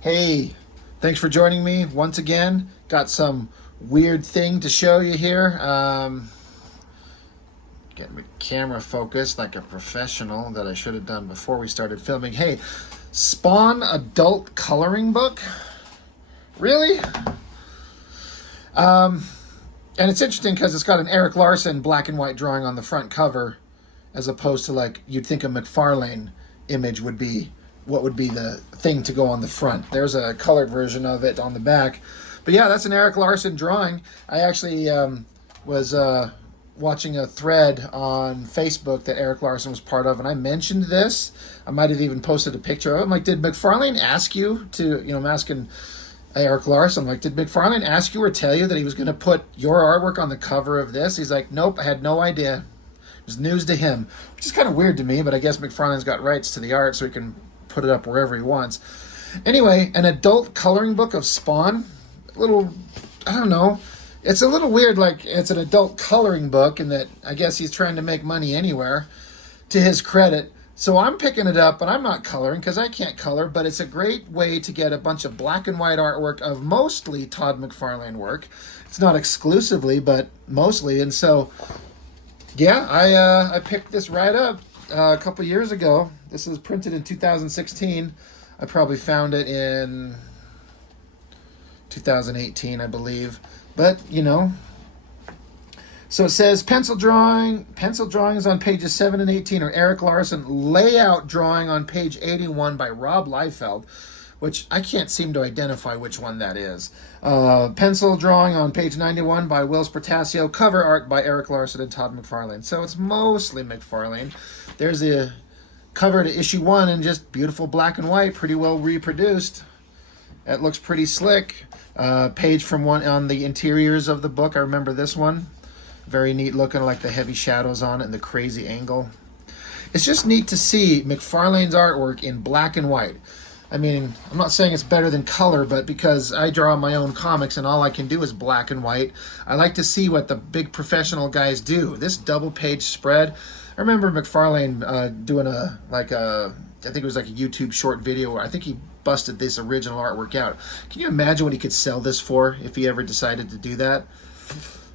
Hey, thanks for joining me once again. Got some weird thing to show you here. Get my camera focused like a professional that I should have done before we started filming. Hey, Spawn adult coloring book? Really? And it's interesting because it's got an Erik Larson black and white drawing on the front cover, as opposed to like you'd think a McFarlane image would be. What would be the thing to go on the front? There's a colored version of it on the back. But yeah, that's an Erik Larson drawing. I actually was watching a thread on Facebook that Erik Larson was part of, and I mentioned this. I might have even posted a picture of it. I'm like, did McFarlane ask you to, I'm asking Erik Larson, I'm like, did McFarlane ask you or tell you that he was going to put your artwork on the cover of this? He's like, nope, I had no idea. It was news to him, which is kind of weird to me, but I guess McFarlane's got rights to the art, so he can put it up wherever he wants. Anyway, an adult coloring book of Spawn. A little, I don't know. It's a little weird, like it's an adult coloring book, and that I guess he's trying to make money anywhere, to his credit. So I'm picking it up, and I'm not coloring because I can't color, but it's a great way to get a bunch of black and white artwork of mostly Todd McFarlane work. It's not exclusively, but mostly. And so, yeah, I picked this right up a couple years ago. This is printed in 2016. I probably found it in 2018, I believe. But, so it says pencil drawings on pages 7 and 18 are Erik Larson, layout drawing on page 81 by Rob Liefeld, which I can't seem to identify which one that is. Pencil drawing on page 91 by Whilce Portacio, cover art by Erik Larson and Todd McFarlane. So it's mostly McFarlane. There's the cover to issue 1 in just beautiful black and white, pretty well reproduced. That looks pretty slick. Page from one on the interiors of the book. I remember this one. Very neat looking, like the heavy shadows on it and the crazy angle. It's just neat to see McFarlane's artwork in black and white. I mean, I'm not saying it's better than color, but because I draw my own comics and all I can do is black and white, I like to see what the big professional guys do. This double page spread, I remember McFarlane doing I think it was like a YouTube short video where I think he busted this original artwork out. Can you imagine what he could sell this for if he ever decided to do that?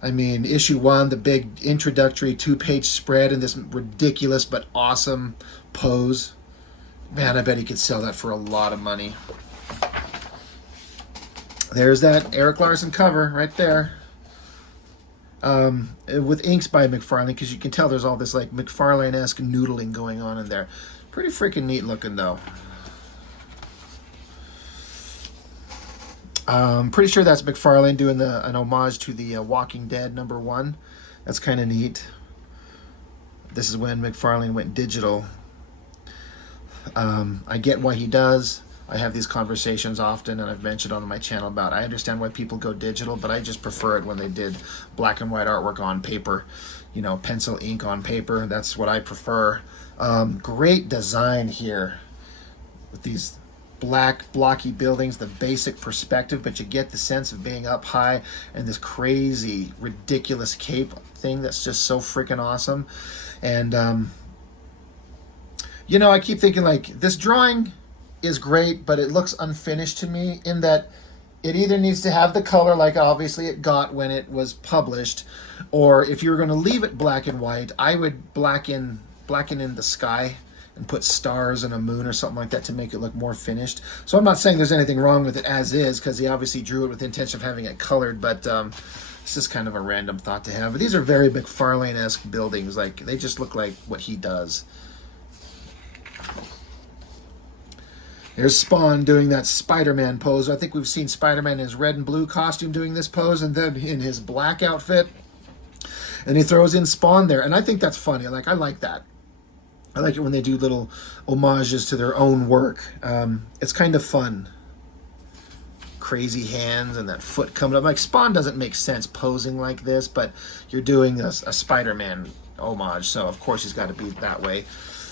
I mean, issue 1, the big introductory 2-page spread in this ridiculous but awesome pose. Man, I bet he could sell that for a lot of money. There's that Erik Larson cover right there. With inks by McFarlane, because you can tell there's all this like McFarlane-esque noodling going on in there. Pretty freaking neat looking though. Pretty sure that's McFarlane doing an homage to the Walking Dead #1. That's kind of neat. This is when McFarlane went digital. I get why he does. I have these conversations often, and I've mentioned on my channel about I understand why people go digital, but I just prefer it when they did black and white artwork on paper, pencil ink on paper. That's what I prefer. Great design here with these black blocky buildings, the basic perspective, but you get the sense of being up high, and this crazy ridiculous cape thing that's just so freaking awesome. And I keep thinking like this drawing is great, but it looks unfinished to me in that it either needs to have the color like obviously it got when it was published, or if you were going to leave it black and white, I would blacken in the sky and put stars and a moon or something like that to make it look more finished. So I'm not saying there's anything wrong with it as is, because he obviously drew it with the intention of having it colored, but it's just kind of a random thought to have. But these are very McFarlane-esque buildings. Like, they just look like what he does. There's Spawn doing that Spider-Man pose. I think we've seen Spider-Man in his red and blue costume doing this pose, and then in his black outfit. And he throws in Spawn there. And I think that's funny. Like, I like that. I like it when they do little homages to their own work. It's kind of fun. Crazy hands and that foot coming up. Like, Spawn doesn't make sense posing like this, but you're doing a Spider-Man homage, so of course he's got to be that way.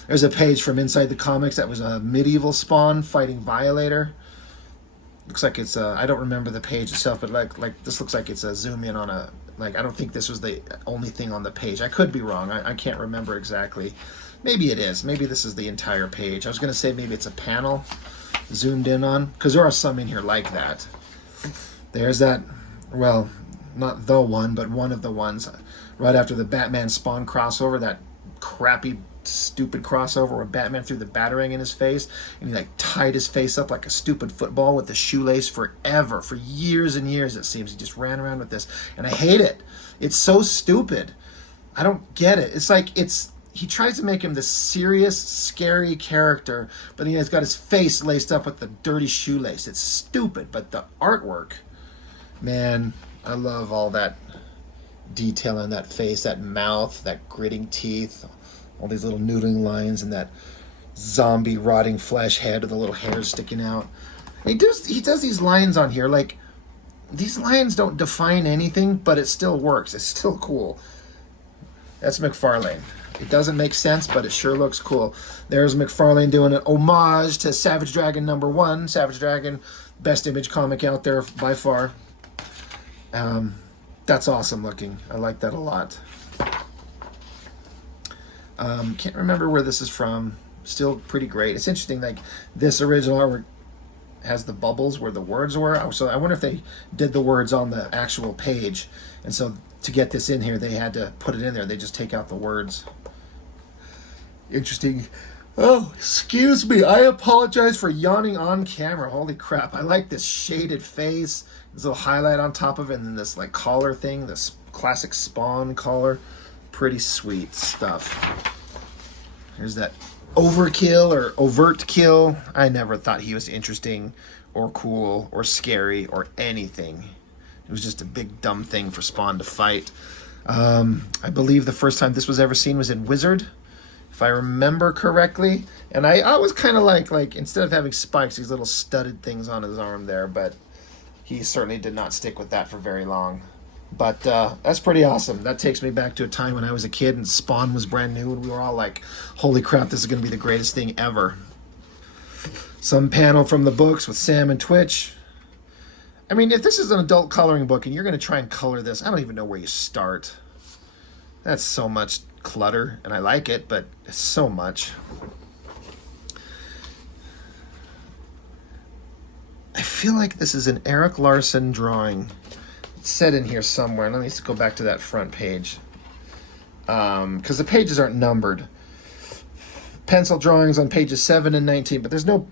There's a page from Inside the Comics that was a medieval Spawn fighting Violator. Looks like it's I don't remember the page itself, but like this looks like it's a zoom in on a, like, I don't think this was the only thing on the page. I could be wrong. I can't remember exactly. Maybe it is. Maybe this is the entire page. I was going to say maybe it's a panel, zoomed in on, because there are some in here like that. There's that, well, not the one, but one of the ones right after the Batman Spawn crossover, that crappy, stupid crossover where Batman threw the Batarang in his face and he like tied his face up like a stupid football with the shoelace forever, for years and years it seems. He just ran around with this, and I hate it. It's so stupid. I don't get it. It's like he tries to make him this serious, scary character, but he's got his face laced up with the dirty shoelace. It's stupid, but the artwork, man, I love all that detail on that face, that mouth, that gritting teeth, all these little noodling lines, and that zombie rotting flesh head with the little hairs sticking out. He does these lines on here, like, these lines don't define anything, but it still works. It's still cool. That's McFarlane. It doesn't make sense, but it sure looks cool. There's McFarlane doing an homage to Savage Dragon #1. Savage Dragon, best Image comic out there by far. That's awesome looking. I like that a lot. Can't remember where this is from. Still pretty great. It's interesting, like, this original artwork has the bubbles where the words were. So I wonder if they did the words on the actual page, and so to get this in here they had to put it in there. They just take out the words. Interesting. Oh, excuse me. I apologize for yawning on camera. Holy crap. I like this shaded face. This little highlight on top of it, and then this like collar thing, this classic Spawn collar. Pretty sweet stuff. Here's that overkill or overt kill. I never thought he was interesting or cool or scary or anything. It was just a big dumb thing for Spawn to fight. I believe the first time this was ever seen was in Wizard, if I remember correctly. And I was kind of like instead of having spikes, these little studded things on his arm there, but he certainly did not stick with that for very long. But that's pretty awesome. That takes me back to a time when I was a kid and Spawn was brand new and we were all like, holy crap, this is going to be the greatest thing ever. Some panel from the books with Sam and Twitch. I mean, if this is an adult coloring book and you're going to try and color this, I don't even know where you start. That's so much clutter, and I like it, but it's so much. I feel like this is an Erik Larsen drawing. It's set in here somewhere. Let me just go back to that front page, because the pages aren't numbered. Pencil drawings on pages 7 and 19, but there's no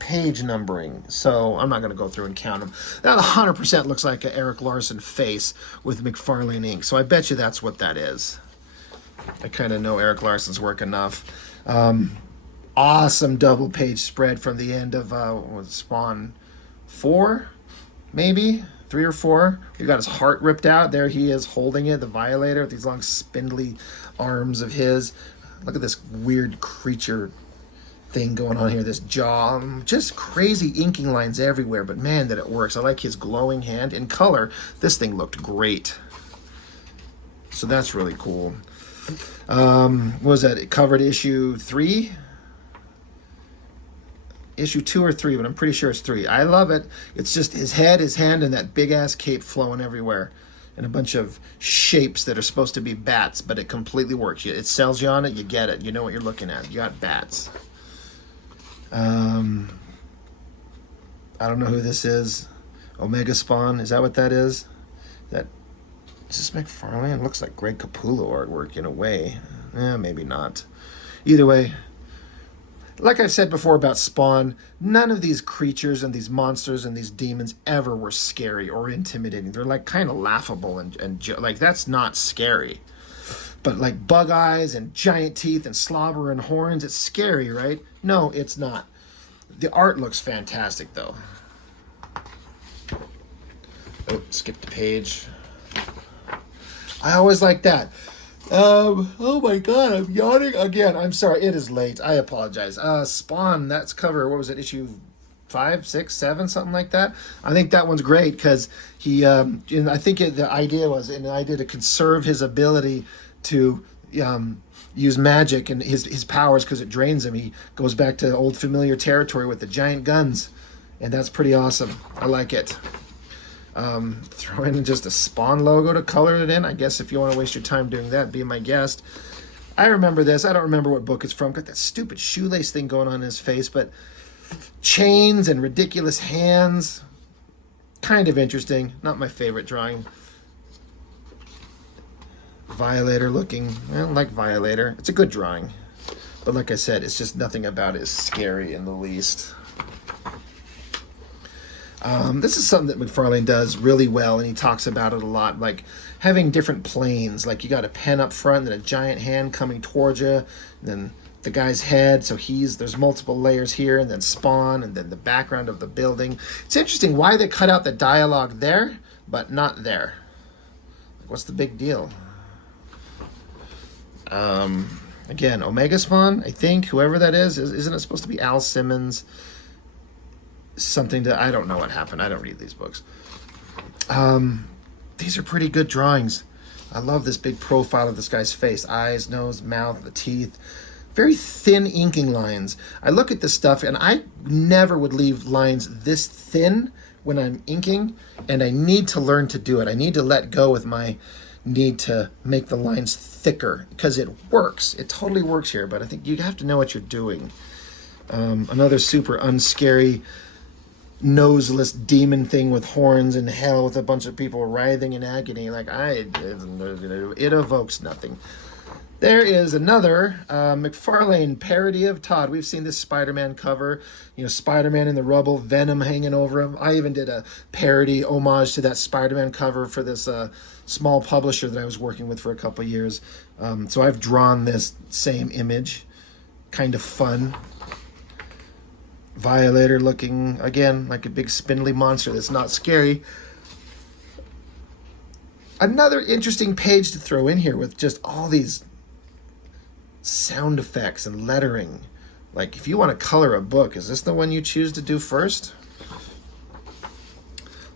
page numbering, so I'm not going to go through and count them. That 100% looks like an Erik Larsen face with McFarlane ink, so I bet you that's what that is. I kind of know Erik Larsen's work enough. Awesome double page spread from the end of Spawn 4, maybe 3 or 4. We've got his heart ripped out. There he is holding it, the Violator, with these long spindly arms of his. Look at this weird creature thing going on here, this jaw. Just crazy inking lines everywhere, but man, that it works. I like his glowing hand. In color, this thing looked great. So that's really cool. What was that? It covered issue 3? Issue 2 or 3, but I'm pretty sure it's 3. I love it. It's just his head, his hand, and that big-ass cape flowing everywhere. And a bunch of shapes that are supposed to be bats, but it completely works. It sells you on it, you get it. You know what you're looking at. You got bats. I don't know who this is. Omega Spawn, is that what that is? Is this McFarlane? It looks like Greg Capullo artwork in a way. Maybe not. Either way, like I've said before about Spawn, none of these creatures and these monsters and these demons ever were scary or intimidating. They're like kind of laughable and like that's not scary. But like bug eyes and giant teeth and slobber and horns, it's scary, right? No, it's not. The art looks fantastic though. Oh, skipped a page. I always like that. Oh my god, I'm yawning again. I'm sorry, it is late. I apologize. Spawn, that's cover, what was it, issue 5, 6, 7, something like that? I think that one's great because he, and I think the idea was to conserve his ability to use magic and his powers because it drains him. He goes back to old familiar territory with the giant guns, and that's pretty awesome. I like it. Throw in just a Spawn logo to color it in. I guess if you want to waste your time doing that, be my guest. I remember this. I don't remember what book it's from. Got that stupid shoelace thing going on in his face, but chains and ridiculous hands. Kind of interesting. Not my favorite drawing. Violator looking. I don't like Violator. It's a good drawing. But like I said, it's just nothing about it is scary in the least. This is something that McFarlane does really well, and he talks about it a lot, like having different planes. Like you got a pen up front, then a giant hand coming towards you, and then the guy's head. So there's multiple layers here, and then Spawn, and then the background of the building. It's interesting why they cut out the dialogue there, but not there. Like, what's the big deal? Again, Omega Spawn, I think, whoever that is, isn't it supposed to be Al Simmons? Something I don't know what happened. I don't read these books. These are pretty good drawings. I love this big profile of this guy's face. Eyes, nose, mouth, the teeth. Very thin inking lines. I look at this stuff, and I never would leave lines this thin when I'm inking, and I need to learn to do it. I need to let go with my need to make the lines thicker, because it works. It totally works here, but I think you have to know what you're doing. Another super unscary, noseless demon thing with horns in hell with a bunch of people writhing in agony. Like, it evokes nothing. There is another McFarlane parody of Todd. We've seen this Spider-Man cover, Spider-Man in the rubble, Venom hanging over him. I even did a parody homage to that Spider-Man cover for this small publisher that I was working with for a couple years. So I've drawn this same image. Kind of fun. Violator looking, again, like a big spindly monster that's not scary. Another interesting page to throw in here with just all these sound effects and lettering. Like, if you want to color a book, is this the one you choose to do first?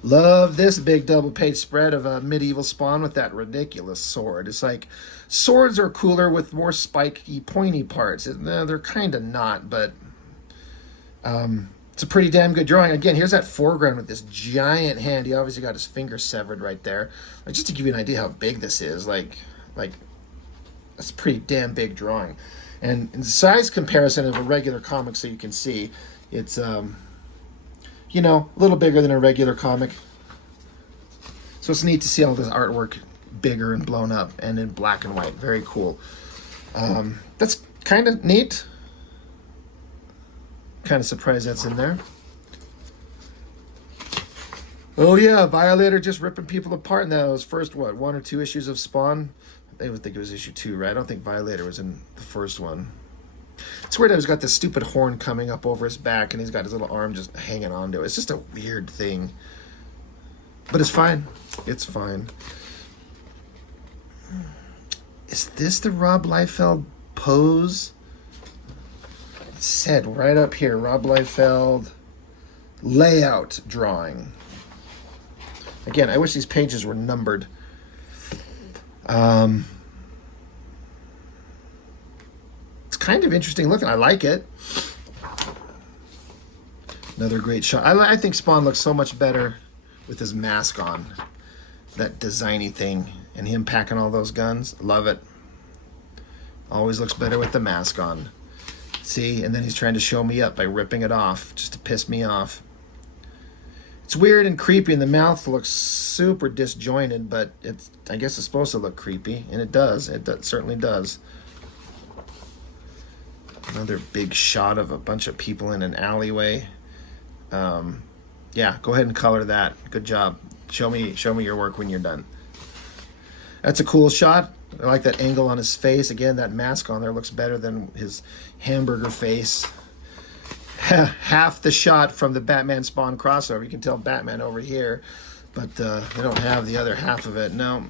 Love this big double page spread of a medieval Spawn with that ridiculous sword. It's like, swords are cooler with more spiky, pointy parts. They're kind of not, but it's a pretty damn good drawing. Again, here's that foreground with this giant hand. He obviously got his finger severed right there. Like, just to give you an idea how big this is, like that's a pretty damn big drawing. And in size comparison of a regular comic, so you can see, it's a little bigger than a regular comic. So it's neat to see all this artwork bigger and blown up and in black and white. Very cool. That's kind of neat. Kind of surprised that's in there. Oh yeah, Violator just ripping people apart in those first, one or two issues of Spawn? I would think it was issue 2, right? I don't think Violator was in the first one. It's weird how he's got this stupid horn coming up over his back, and he's got his little arm just hanging onto it. It's just a weird thing. But it's fine. It's fine. Is this the Rob Liefeld pose? It said right up here, Rob Liefeld layout drawing. Again, I wish these pages were numbered. It's kind of interesting looking. I like it. Another great shot. I think Spawn looks so much better with his mask on. That designy thing. And him packing all those guns. Love it. Always looks better with the mask on. See? And then he's trying to show me up by ripping it off. Just to piss me off. It's weird and creepy, and the mouth looks super disjointed, but I guess it's supposed to look creepy, and it does. It certainly does. Another big shot of a bunch of people in an alleyway. Yeah, go ahead and color that. Good job. Show me your work when you're done. That's a cool shot. I like that angle on his face. Again, that mask on there looks better than his hamburger face. Half the shot from the Batman Spawn crossover. You can tell Batman over here, but they don't have the other half of it. No.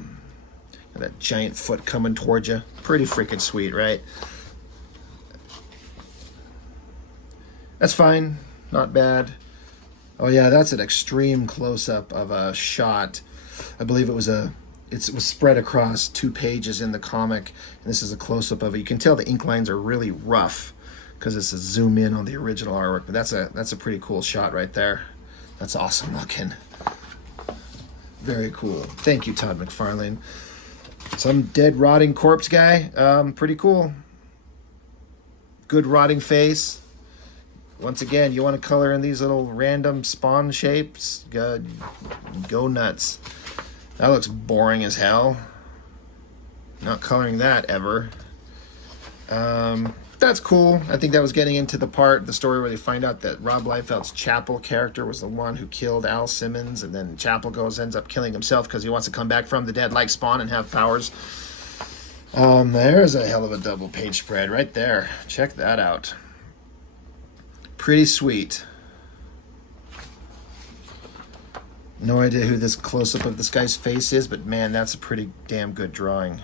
That giant foot coming towards you. Pretty freaking sweet, right? That's fine. Not bad. Oh yeah, that's an extreme close-up of a shot. I believe it was spread across 2 pages in the comic, and this is a close-up of it. You can tell the ink lines are really rough because it's a zoom in on the original artwork, but that's a pretty cool shot right there. That's awesome looking. Very cool. Thank you, Todd McFarlane. Some dead rotting corpse guy. Pretty cool. Good rotting face. once again, you want to color in these little random spawn shapes, go nuts. That looks boring as hell. Not coloring that ever. That's cool. I think that was getting into the story where they find out that Rob Liefeld's Chapel character was the one who killed Al Simmons, and then Chapel ends up killing himself because he wants to come back from the dead like Spawn and have powers. There's a hell of a double page spread right there. Check that out. Pretty sweet. No idea who this close-up of this guy's face is, but man, that's a pretty damn good drawing.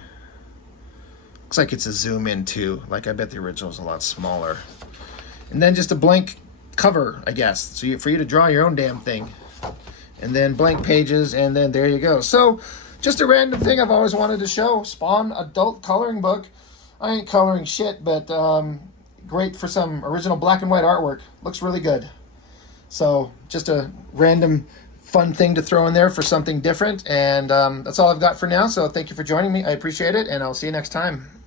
Looks like it's a zoom in too. Like, I bet the original's a lot smaller. And then just a blank cover, I guess. So for you to draw your own damn thing. And then blank pages, and then there you go. So, just a random thing I've always wanted to show. Spawn adult coloring book. I ain't coloring shit, but great for some original black and white artwork. Looks really good. So, just a random fun thing to throw in there for something different. And that's all I've got for now. So, thank you for joining me. I appreciate it, and I'll see you next time.